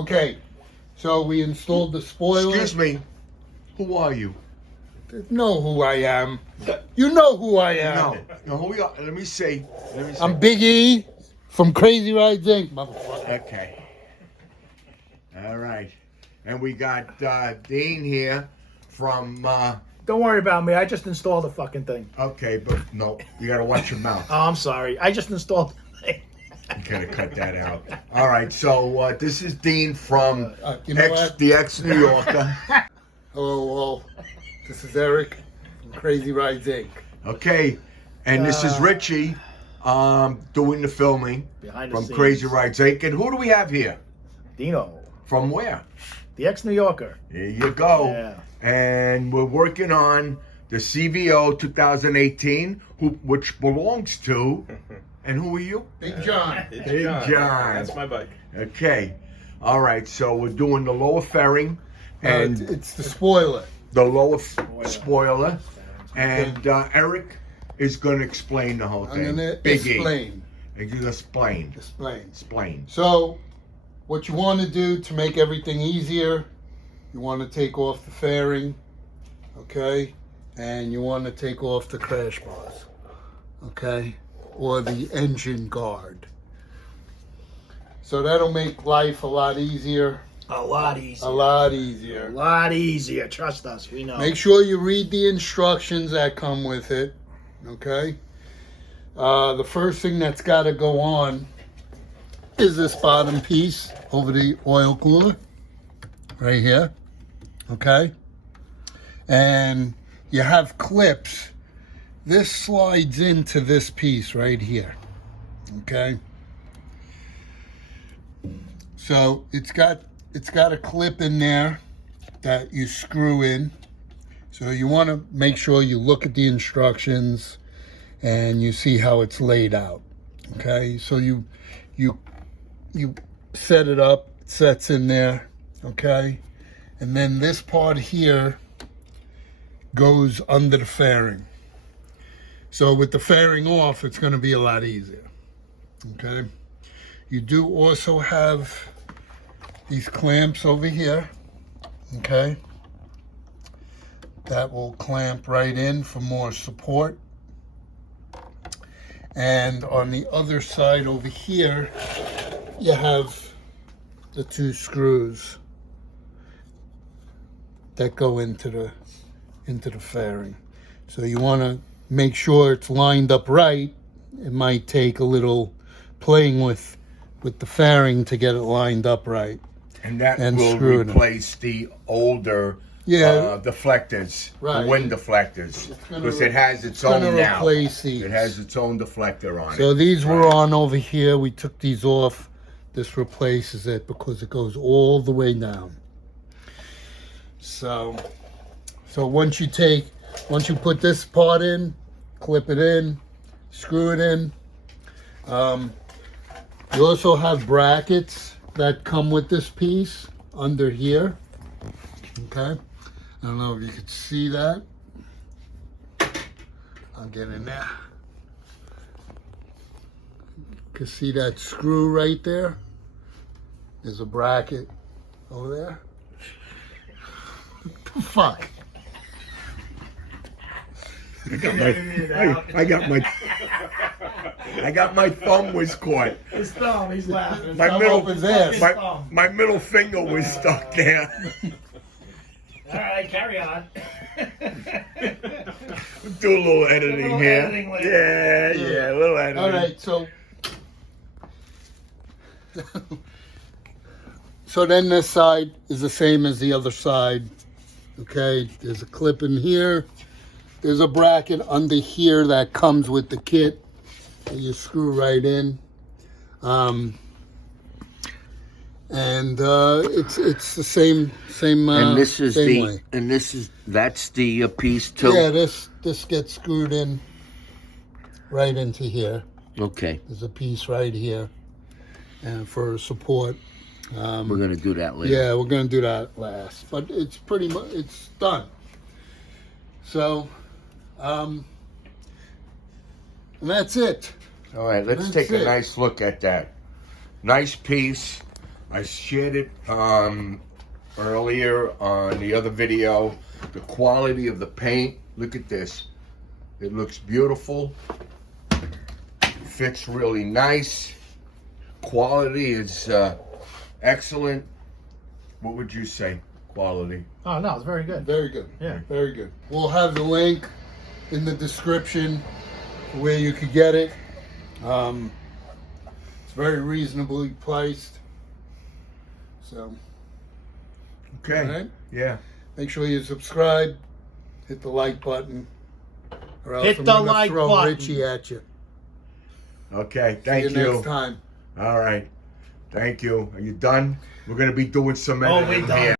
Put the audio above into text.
Okay, so we installed the spoiler. Excuse me. Who are you? Know who I am. You know who I am. No, who we are? Let me see. I'm Big E from Crazy Rides Inc. Motherfucker. Okay. All right. And we got Dean here from... Don't worry about me. I just installed the fucking thing. Okay, but no, you got to watch your mouth. Oh, I'm sorry. I just installed the thing. You got to cut that out. All right, so this is Dean from you know what? the ex-New Yorker. Hello, all. This is Eric from Crazy Rides Inc. Okay, and this is Richie doing the filming Behind the from scenes. Crazy Rides Inc. And who do we have here? Dino. From where? The ex-New Yorker. There you go. Yeah. And we're working on the CVO 2018, which belongs to, and who are you? Big John. Big John. That's my bike. Okay. All right, so we're doing the lower fairing and It's the spoiler. the lower spoiler. And Eric is going to explain the whole I'm thing. going to Big E. explain. He's going to explain. Explain. So, what you want to do to make everything easier, you want to take off the fairing, okay? And you want to take off the crash bars, okay? Or the engine guard. So that'll make life a lot easier. A lot easier. A lot easier. A lot easier. Trust us. We know. Make sure you read the instructions that come with it, okay? The first thing that's got to go on is this bottom piece over the oil cooler, right here, okay? And you have clips. This slides into this piece right here, okay? So it's got a clip in there that you screw in. So you want to make sure you look at the instructions and you see how it's laid out. Okay, so you set it up, it sets in there, okay? And then this part here goes under the fairing. So with the fairing off, it's going to be a lot easier, okay? You do also have these clamps over here, okay? That will clamp right in for more support. And on the other side over here, you have the two screws that go into the fairing. So you want to make sure it's lined up right. It might take a little playing with the fairing to get it lined up right. And that And will screw it in. replace the older deflectors, Right. the wind deflectors, gonna because it has its gonna own now. replace these. It has its own deflector on So it. these were on over here. We took these off. This replaces it because it goes all the way down. So once you put this part in, clip it in, screw it in. You also have brackets that come with this piece under here. Okay, I don't know if you could see that. I'll get in there. You can see that screw right there. There's a bracket over there. What the fuck? I got my thumb was caught. His thumb. He's laughing. My thumb middle, up his ass. my middle finger was stuck there. All right, carry on. Do a little editing A little here. editing later. Yeah, a little editing. All right, so then this side is the same as the other side. Okay, there's a clip in here. There's a bracket under here that comes with the kit that you screw right in. It's the same And this is same way. that's the piece too. Yeah, this gets screwed in right into here. Okay, There's a piece right here, and for support. we're gonna do that later. Yeah, we're gonna do that last, but it's pretty much it's done. So, and that's it. All right, let's That's take a it. nice look at that. Nice piece. I shared it earlier on the other video. The quality of the paint. Look at this. It looks beautiful. Fits really nice. Quality is excellent. What would you say? Quality. Oh no, it's very good. Very good. Yeah. Very good. We'll have the link in the description where you could get it. It's very reasonably priced. So, Okay. all right. Yeah. Make sure you subscribe. Hit the like button. Or else Hit I'm the gonna like throw button. Richie at you. Okay. See Thank you you. next time. All right. Thank you. Are you done? We're gonna be doing some Oh, editing we done. here.